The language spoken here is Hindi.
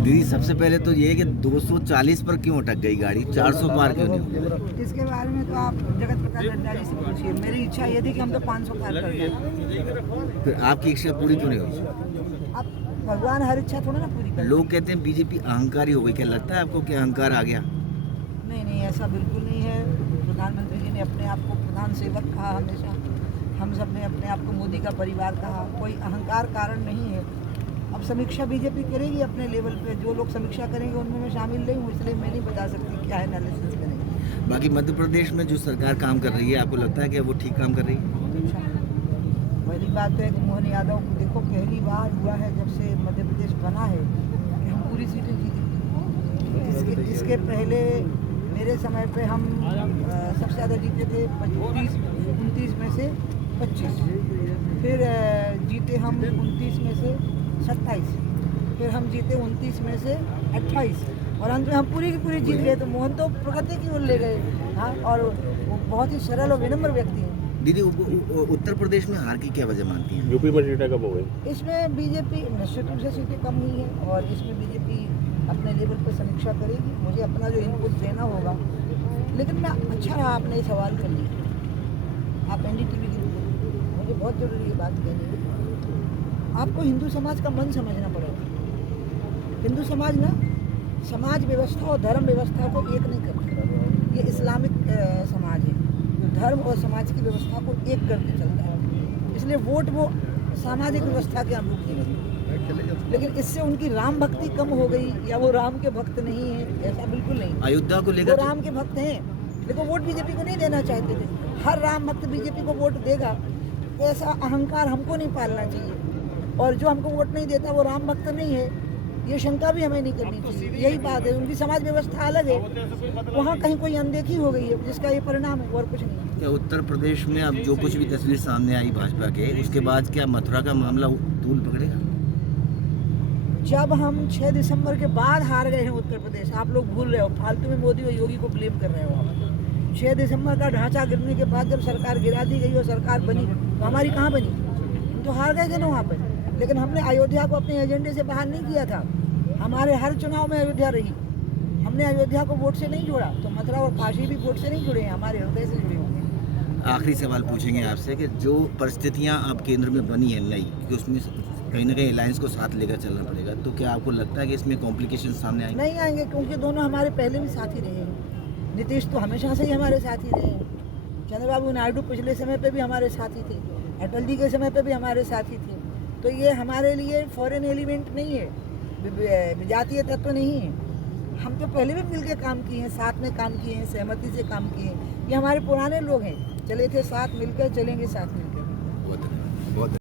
दीदी सबसे पहले तो ये है कि 240 पर क्यों अटक गई गाड़ी, 400 पार क्यों नहीं हुई? इसके बारे में तो आप जगत प्रकाश नड्डा जी से पूछिए। मेरी इच्छा ये थी कि हम तो 500 पार कर जाए। फिर आपकी इच्छा पूरी क्यों नहीं हुई? अब भगवान हर इच्छा थोड़ा ना पूरी कर। लोग कहते हैं बीजेपी अहंकारी हो गई, क्या लगता है आपको कि अहंकार आ गया? नहीं नहीं, ऐसा बिल्कुल नहीं है। प्रधानमंत्री जी ने अपने आप को प्रधान सेवक कहा हमेशा। हम सब ने अपने आप को मोदी का परिवार कहा। कोई अहंकार कारण नहीं है। अब समीक्षा बीजेपी करेगी अपने लेवल पे, जो लोग समीक्षा करेंगे उनमें मैं शामिल नहीं हूँ, इसलिए मैं नहीं बता सकती क्या एनालिसिस करेंगे। बाकी मध्य प्रदेश में जो सरकार काम कर रही है, आपको लगता है कि वो ठीक काम कर रही है? पहली बात तो है कि मोहन यादव को देखो, पहली बार हुआ है जब से मध्य प्रदेश बना है कि हम पूरी सीटें जीते। इसके पहले मेरे समय पे हम सबसे ज़्यादा जीते थे 29 में से 25, फिर जीते हम 29 में से 27, फिर हम जीते 29 में से 28 और अंत में हम पूरी की पूरी जीत गए। तो मोहन तो प्रगति की ओर ले गए। हाँ, और वो बहुत ही सरल और विनम्र व्यक्ति हैं। दीदी उत्तर प्रदेश में हार की क्या वजह मानती हैं? यूपी में सीटें कब हो गई? इसमें बीजेपी निश्चित रूप से सीटें कम हुई हैं और इसमें बीजेपी अपने लेवल पर समीक्षा करेगी। मुझे अपना जो इनपुट देना होगा, लेकिन मैं अच्छा रहा आपने ये सवाल कर लिया। आप एनडीटीवी की, मुझे बहुत ज़रूरी ये बात कहनी है। आपको हिंदू समाज का मन समझना पड़ेगा। हिंदू समाज ना समाज व्यवस्था और धर्म व्यवस्था को एक नहीं करता। ये इस्लामिक समाज है जो धर्म और समाज की व्यवस्था को एक करके चलता है। इसलिए वोट वो सामाजिक व्यवस्था के अनुरूप नहीं, लेकिन इससे उनकी राम भक्ति कम हो गई या वो राम के भक्त नहीं है, ऐसा बिल्कुल नहीं। अयोध्या को वो लेकर राम के भक्त हैं, लेकिन वोट बीजेपी को नहीं देना चाहते थे। हर राम भक्त बीजेपी को वोट देगा, ऐसा अहंकार हमको नहीं पालना चाहिए। और जो हमको वोट नहीं देता वो राम भक्त नहीं है, ये शंका भी हमें नहीं करनी चाहिए। यही बात है, उनकी समाज व्यवस्था अलग है, वहाँ कहीं कोई अनदेखी हो गई है जिसका ये परिणाम है और कुछ नहीं। क्या उत्तर प्रदेश में अब जो कुछ भी तस्वीर सामने आई भाजपा के, उसके बाद क्या मथुरा का मामला तूल पकड़ेगा? जब हम 6 दिसंबर के बाद हार गए हैं उत्तर प्रदेश, आप लोग भूल रहे हो, फालतू में मोदी और योगी को ब्लेम कर रहे हो आप। 6 दिसंबर का ढांचा गिरने के बाद जब सरकार गिरा दी गई और सरकार बनी, तो हमारी कहाँ बनी? हम तो हार गए थे ना वहाँ पर। लेकिन हमने अयोध्या को अपने एजेंडे से बाहर नहीं किया था। हमारे हर चुनाव में अयोध्या रही। हमने अयोध्या को वोट से नहीं जोड़ा, तो मथुरा और काशी भी वोट से नहीं जुड़े हैं, हमारे हृदय से जुड़े होंगे। आखिरी सवाल पूछेंगे आपसे कि जो परिस्थितियां अब केंद्र में बनी है नई, कि उसमें कहीं ना कहीं अलायंस को साथ लेकर चलना पड़ेगा, तो क्या आपको लगता है कि इसमें कॉम्प्लिकेशन सामने आएंगे? नहीं आएंगे, क्योंकि दोनों हमारे पहले भी साथी रहे हैं। नीतीश तो हमेशा से ही हमारे साथी रहे हैं। चंद्रबाबू नायडू पिछले समय पे भी हमारे साथी थे, अटल जी के समय पे भी हमारे साथी थे। तो ये हमारे लिए फॉरेन एलिमेंट नहीं है, विजातीय तत्व नहीं है। हम तो पहले भी मिलकर काम किए हैं, साथ में काम किए हैं, सहमति से काम किए हैं। ये हमारे पुराने लोग हैं, चले थे साथ मिलकर, चलेंगे साथ मिलकर। बहुत